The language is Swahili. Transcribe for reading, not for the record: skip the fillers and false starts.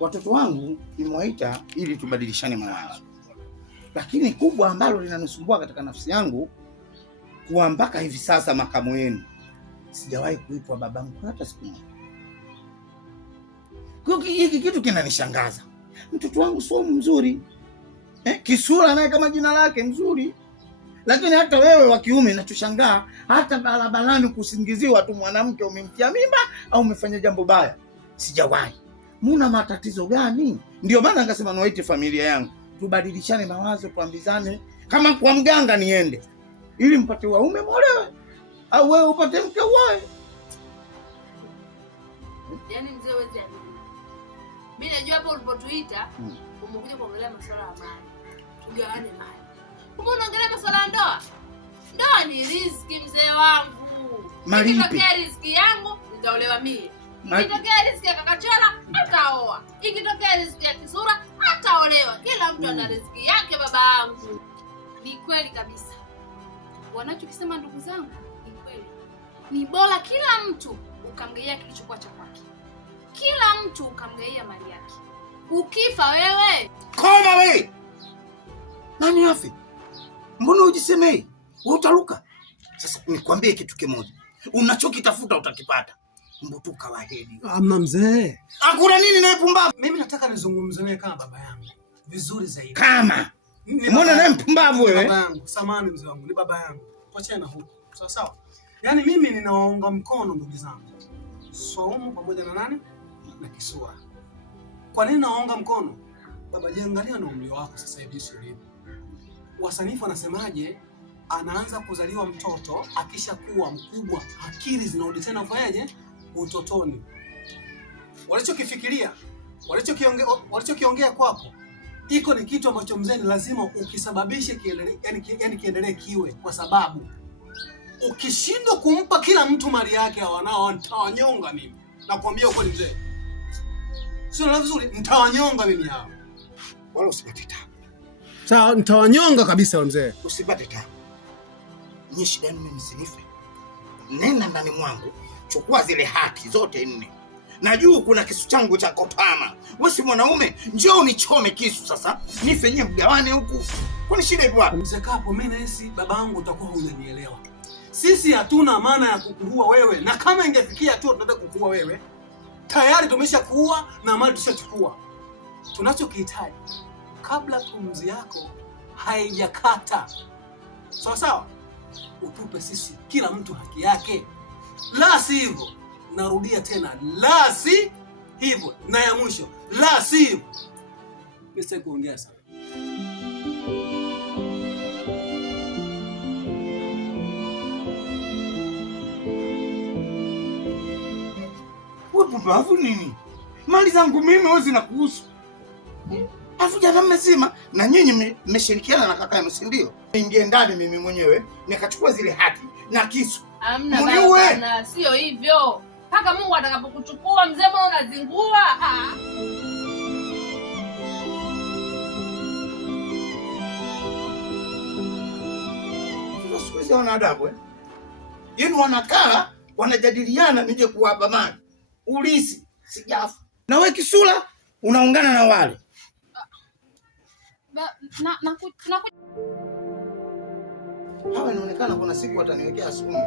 Watoto wangu nimewaita ili tubadilishane mawazo, lakini kubwa ambalo linanisumbua katika nafsi yangu, kuwa mpaka hivi sasa makamu yenu sijawahi kuitwa babangu hata siku moja. Kwa hiki kitu kinanishangaza. Mtoto wangu sio mzuri, kisura naye kama jina lake mzuri, lakini hata wewe wa kiume nachoshangaa, hata barabarani kusingiziwa tu mwanamke umemtia mimba au umefanya jambo baya, sijawahi. Muna matatizo gani? Ndio maana nikasema niwaite familia yangu tubadilishane mawazo, tuambizane. Kama kwa mganga niende ili mpate waume molewe, au wewe upate mke uoe. Yaani mzee wewe amini. Mimi najua hapo ulipotuita umekuja kuongelea masuala ya mali. Tugawane mali. Kumbe unaongelea masuala ya ndoa? Ndoa ni riziki mzee wangu. Ikitokea riziki yangu nitaolewa mimi. Ikitokea riziki ya Kakachola ataoa. Ikitokea riziki ya Kisura ataolewa. Kila mtu ana riziki yake babangu. Ni kweli kabisa. Wanachokisema ndugu zangu ni kweli. Ni bora kila mtu ukamgeia kilichokuwa cha kwake. Kila mtu ukamgeia mali yake. Ukifa wewe, koma wewe. Nani afi? Mbona ujisemei? Utaruka. Sasa nikwambie kitu kimoja. Unachokitafuta utakipata. Mbutuka wa hedi. Ama mzee. Hakuna nini na pumbavu. Mimi nataka nizungumze naye kama baba yangu. Vizuri zaidi. Kama. Mbona naye mpumbavu wewe? Baba yangu, samahani mzee wangu, ni baba yangu. Tuachane na huko. Sawa sawa. Yaani mimi ninawaunga mkono ndugu zangu. Swaumu pamoja na nani? Na Kisura. Kwa nini nawaunga mkono? Baba, jiangalia na umri wako sasa hivi shuleni. Wasanifu wanasemaje? Anaanza kuzaliwa mtoto akishakuwa mkubwa, akili zinarudi tena kufanyaje? Utotoni. Walichokifikiria, walichokiongea kwako, iko ni kitu ambacho mzee ni lazima ukisababishe kiendelee, yani kiendelee kiwe, kwa sababu ukishindwa kumpa kila mtu mali yake wanao nitawanyonga mimi. Nakwambia ukweli mzee. Sio na vizuri, nitawanyonga mimi hao. Wala usipate tabu. Sawa, nitawanyonga kabisa mzee. Usipate tabu. Ni shida yenu mimi sinife. Nenda ndani mwangu, chukua zile hati zote 4. Na juu kuna kisu changu cha kotama. Wewe si mwanaume, njoo unichome kisu sasa. Nife nyewe mgawane huku. Kwani shida ipo wapi? Mzee Kapo, mimi nahisi babangu utakuwa hujanielewa. Sisi hatuna maana ya kukuua wewe, na kama ingefikia tu tunataka kukuua wewe, tayari tumeshakuua na mali tushachukua. Tunachokihitaji kabla pumzi yako haijakata, sawa sawa, utupe sisi kila mtu haki yake. La si hivyo, narudia tena, la si hivyo, na ya mwisho, la si hivyo, nisitaki kuongea sana. Pumbavu nini? Mali zangu mimi wewe zinakuhusu. Afu jana mmesema na nyinyi mmeshirikiana na kaka yenu, si ndio? Ingie ndani mimi mwenyewe nikachukua zile hati na kisu. Hamna baba, sio hivyo. Paka Mungu atakapokuchukua mzee, mbona unazingua? Siku hizi wana adabu Yenu wanakaa wanajadiliana nije kuwapa mali. Ulisi sijafu. Na wewe Kisula unaungana na wale. Hawa inaonekana kuna siku wataniwekea sumu.